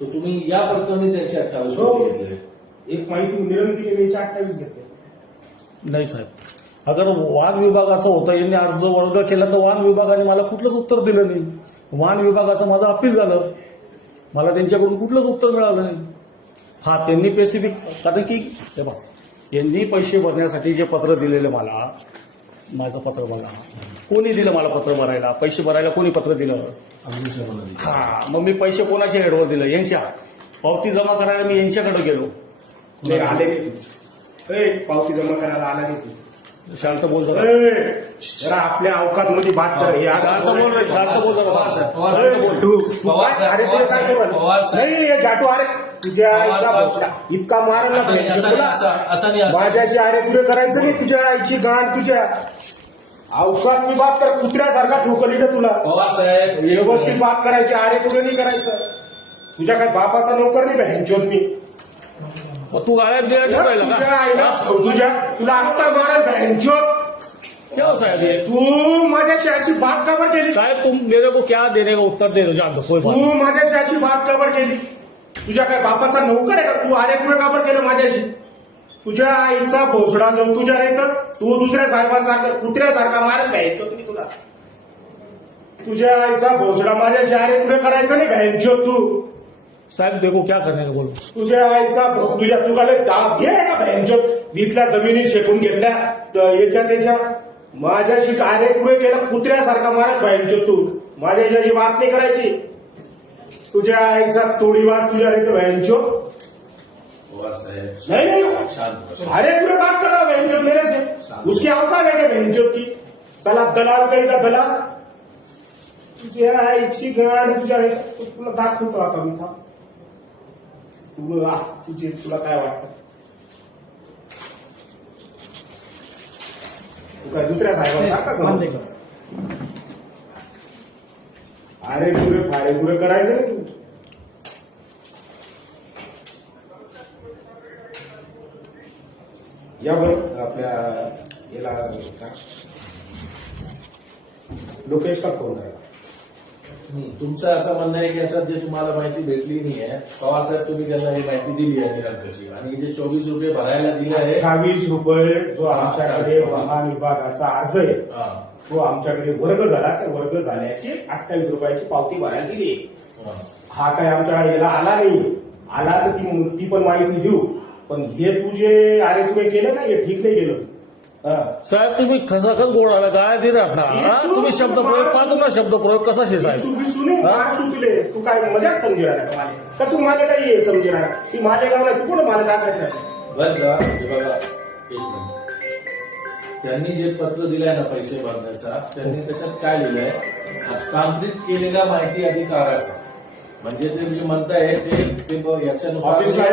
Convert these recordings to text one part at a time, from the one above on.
तर तुम्ही या प्रकरणी त्यांचे अठ्ठावीस हो. कोटी घेतले. एक माहिती निर्मिती केली अठ्ठावीस घेतले. नाही साहेब. अगर वाहन विभागाचं होतं यांनी अर्ज वर्ग केला तर वाहन विभागाने मला कुठलंच उत्तर दिलं नाही. वाहन विभागाचं माझं अपील झालं. मला त्यांच्याकडून कुठलंच उत्तर मिळालं नाही. हा त्यांनी स्पेसिफिक कारण की हे बघ यांनी पैसे भरण्यासाठी जे पत्र दिलेलं मला माझं पत्र बघा. कोणी दिलं मला पत्र भरायला? पैसे भरायला कोणी पत्र दिलं. हा मग मी पैसे कोणाच्या हेडवर दिलं यांच्या पावती जमा करायला मी यांच्याकडे गेलो नाही आले नाही तू ए, पावती जमा करायला आला नाही तू शांत बोल जरा. ए, जरा आपल्या अवकात मध्ये बात कर हे शांत बोल रे, शांत बोल जरा. ए, तू- पवार काय- साहेब, अरे पवार तुला काय साहेब, करू? पवार साहेब. नाही हे जाटू अरे तुझ्या पवार आईचा साहेब. भोपळा. इतका मारेल ना असं नाही, असं नाही, असं- असं नाही, असं- माझ्याशी अरे पुरे करायचं नाही तुझ्या आईची गाण तुझ्या अवकात मी बात कर कुत्र्यासारखा ठोकली ना तुला. पवार साहेब. व्यवस्थित बात करायची अरे पुढे नाही करायचं? तुझ्या काय बापाचा नोकर नाही बँचोत मी. मग तू गाळ्यात ठेवायला तुझ्या आईला तुझ्या तुला आत्ता मारेल बँचोत क्या साहेब ये? तू माझ्याशी अशी बात का बरं केली? साहेब तुम मेरे को क्या देने का उत्तर दे कोई बात तू माझ्याशी अशी बात का बरं केली? तुझ्या काय बापाचा नोकर आहे का? तू अरे पुढे का बरं केलं माझ्याशी? तुझ्या आईचा भोसडा जाऊ तुझ्या नाही तर तू दुसऱ्या साहेबांसारखा कुत्र्यासारखा मारेल बँचोत मी तुला. तुझ्या आईचा भोसडा माझ्याशी अरे पुढे करायचं नाही बँचोत तू. साहेब देखो क्या करने का बोलो तुझ्या आईचा तुझ्या तुला दाब घे का बँचोत इथल्या जमिनी शेकून घेतल्या. तर याच्या त्याच्या माझ्याशी डायरेक्ट पुढे केला कुत्र्यासारखा मारत बँचोत तू. माझ्याशी बात नाही करायची. तुझ्या आईचा तोडीवार तुझ्या रे पवार साहेब नहीं नहीं। पूरे बात कर रहा हूँ बहनचोद मेरे से। उसकी आवता है क्या बहनचोद की? चला दलाल करेगा दलाल तुझ्या आईची तुला दाखवतो आता मी थांब. तुला तुझे तुला काय वाटतं? तू काय दुसऱ्या साहेबांना अरे पुरे फारे पुरे करायचं नाही तू. या बरं आपल्या याला का? लोकेशला फोन आहे तुमचं असं म्हणणं आहे की याच्यात जे तुम्हाला माहिती भेटली नाही आहे पवार साहेब तुम्ही त्यांना ही माहिती दिली आहे निरंकाची आणि जे चोवीस रुपये भरायला दिले आहे अठ्ठावीस रुपये जो आमच्याकडे वाहन विभागाचा अर्ज आहे हा, तो आमच्याकडे वर्ग झाला त्या वर्ग झाल्याची अठ्ठावीस रुपयाची पावती भरायला दिली हा. हा काय आमच्याकडे याला आला नाही. आला तर ती ती पण माहिती देऊ. पण हे तुझे अरे तुझे केलं ना हे ठीक नाही केलं. हा. साहेब तुम्ही खसाखस बोलायला काय दे ना? तुम्ही शब्द प्रयोग पाहतो ना शब्द प्रयोग कसा शे साहेब? तू बी सुने हा? मार सुटले. तू काय मजाक समजू राहिला का तू माझ्या काही हे समजू राहिला ती माझ्या गावाला तू कोण मला टाकायचं बरं का? हे बघा एक मिनिट. त्यांनी जे पत्र दिलंय ना पैसे भरण्याचा त्यांनी त्याच्यात काय लिहिलंय? हस्तांतरित केलेल्या माहिती अधिकाराचा. म्हणजे ते जे म्हणताय ते ते ब- याच्यानुसार ऑफिसला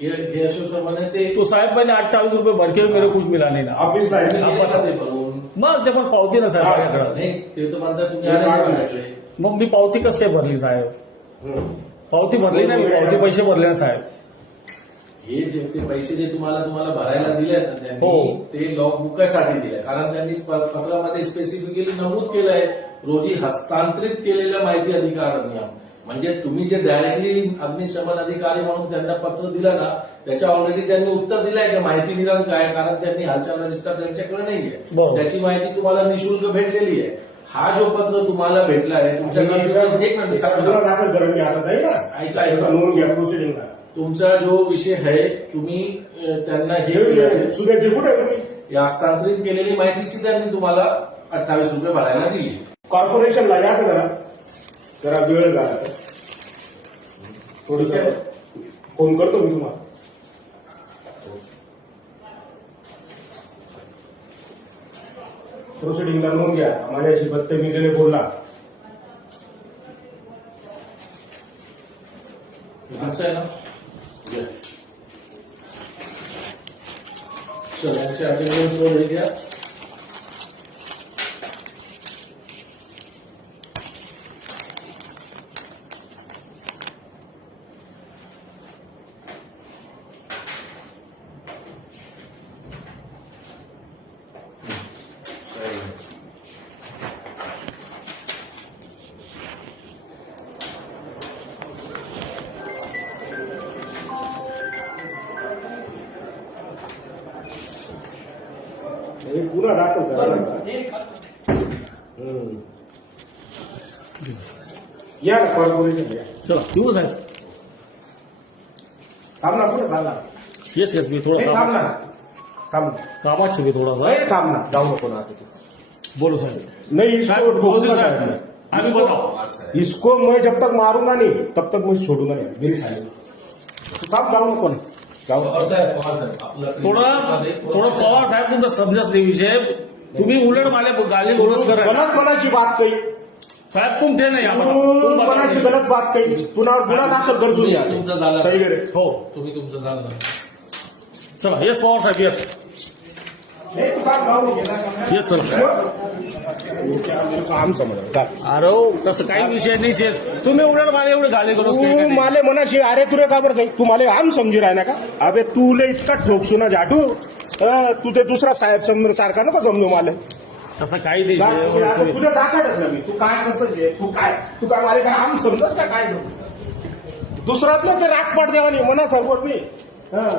ते साहेब मैंने अट्ठाईस रुपये भर के मेरे कुछ मिला नहीं ना भरून मग ते पण पावती ना साहेब. माझ्याकडं नाही नाही मग मी पावती कस काय भरली साहेब. पावती भरली ना मी पावती पैसे भरले ना साहेब। हे जे ते पैसे जे तुम्हाला तुम्हाला भरायला दिले ना त्यांनी हो. ते लॉग बुकासाठी दिले कारण त्यांनी पत्रामध्ये स्पेसिफिकली नमूद केलंय रोजी हस्तांतरित केलेल्या माहिती अधिकार नियम. म्हणजे तुम्ही जे डायरेक्टली अग्निशमन अधिकारी म्हणून त्यांना पत्र दिलं ना त्याच्या ऑलरेडी त्यांनी उत्तर दिलंय की? माहिती निरंक आहे कारण त्यांनी हालचाल रजिस्टर त्यांच्याकडे नाहीये. त्याची माहिती तुम्हाला निशुल्क भेटलेली आहे. हा जो पत्र तुम्हाला भेटला आहे तुमच्याकडे प्रोसिडिंगला तुमचा जो विषय आहे तुम्ही त्यांना हे हस्तांतरित केलेली माहितीची त्यांनी तुम्हाला अठ्ठावीस रुपये भरायला दिली. कॉर्पोरेशनला या जरा वेळ झाला तर थोडस फ़ोन करतो मी तुम्हाला प्रोसिडिंगला नोंद घ्या माझ्याशी बदतमीजीने बोलला असं आहे ना. चल attendance वर हे घ्या हे गुन्हा दाखल करा हम्म. या ना कॉर्पोरेशन या चला येऊ साहेब थांब ना कुठे थांब ना येस येस मी थोडा थांब ना कामात थांब ना. कामात शिकवे थोडासा हे थांब ना जाऊ नको ना आता तू. बोलो साहेब नहीं इसको साहब, ठोकूँगा बोलो साहब, नहीं। आगे बताओ। इसको मैं जब तक मारूँगा नहीं तब तक मुझे छोड़ूँगा नहीं। मेरी साली तू थांब जाऊ नको ना पवार साहेब पवार साहेब आपलं थोडं थोडं पवार साहेब तुमचा समजत नाही विषय. तुम्ही उलट मला गाली गोलच करा. गलत मनाची बात कही? साहेब तुमचे नाही आपण. तू मनाची गलत बात कही? पुन्हा गुन्हा दाखल कर तुम्ही तुमचं झालं. सही हो. तुम्ही तुमचं झालं. चला येस पवार साहेब येस काम समज अरे हो, तसं काही विषय नाही शेर तुम्ही उलट मला एवढे गाली गोलच तू माले मनाशी अरे तुरे का बरं काही तू माले आम समजी राह ना का? अबे तुले इतका ठोकसू ना जाटू. अं, तू ते दुसरा साहेब समज सारखा नको समजू माले. तसं काही नाही शेर. तुला आता तुझं दाखवतच ना मी. तू काय कसं घे? तू काय? तू काय माले काय आम समजस का काय दुसरातलं ते राटपाट देवा नाही मना सरवत नाही हं.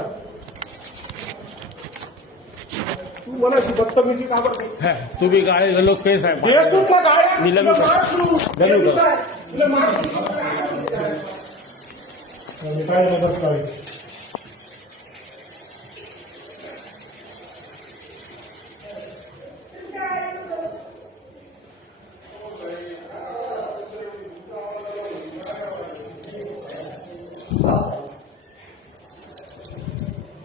तू मनाशी बदतमीजी का बरं काही? हा, तुम्ही गाळी गल्लोच काही साहेब तू मग काय? मी लग्न तुला. तू. तू. काय? मदत करावी?